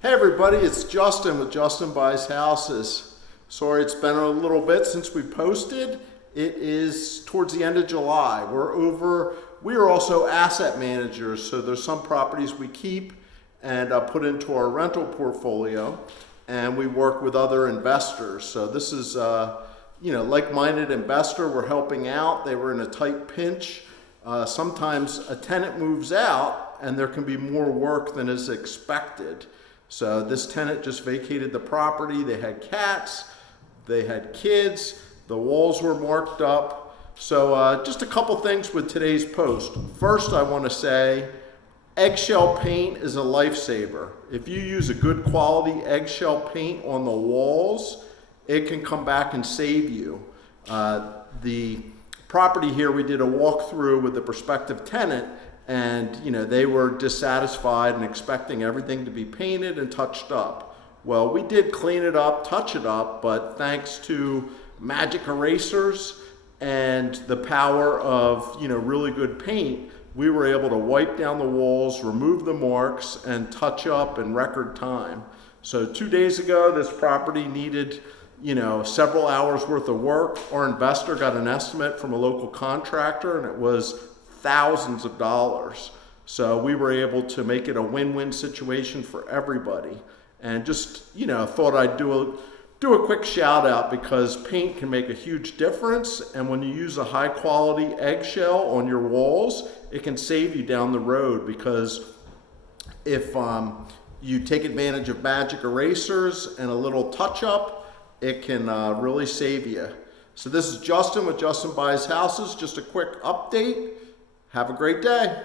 Hey everybody, it's Justin with Justin Buys Houses. Sorry it's been a little bit since we posted. It is towards the end of July. We are also asset managers, so there's some properties we keep and put into our rental portfolio, and we work with other investors. So this is like-minded investor we're helping out. They were in a tight pinch. Sometimes a tenant moves out and there can be more work than is expected. So this tenant just vacated the property. They had cats, they had kids, the walls were marked up. So just a couple things with today's post. First, I want to say eggshell paint is a lifesaver. If you use a good quality eggshell paint on the walls, it can come back and save you. The property here, we did a walkthrough with the prospective tenant, and they were dissatisfied and expecting everything to be painted and touched up. Well, we did clean it up, touch it up, but thanks to magic erasers and the power of really good paint, we were able to wipe down the walls, remove the marks, and touch up in record time. So 2 days ago, this property needed several hours worth of work. Our investor got an estimate from a local contractor, and it was thousands of dollars. So we were able to make it a win-win situation for everybody. And just thought I'd do a quick shout out, because paint can make a huge difference, and when you use a high quality eggshell on your walls, it can save you down the road, because if you take advantage of magic erasers and a little touch up, it can really save you. So this is Justin with Justin Buys Houses. Just a quick update. Have a great day.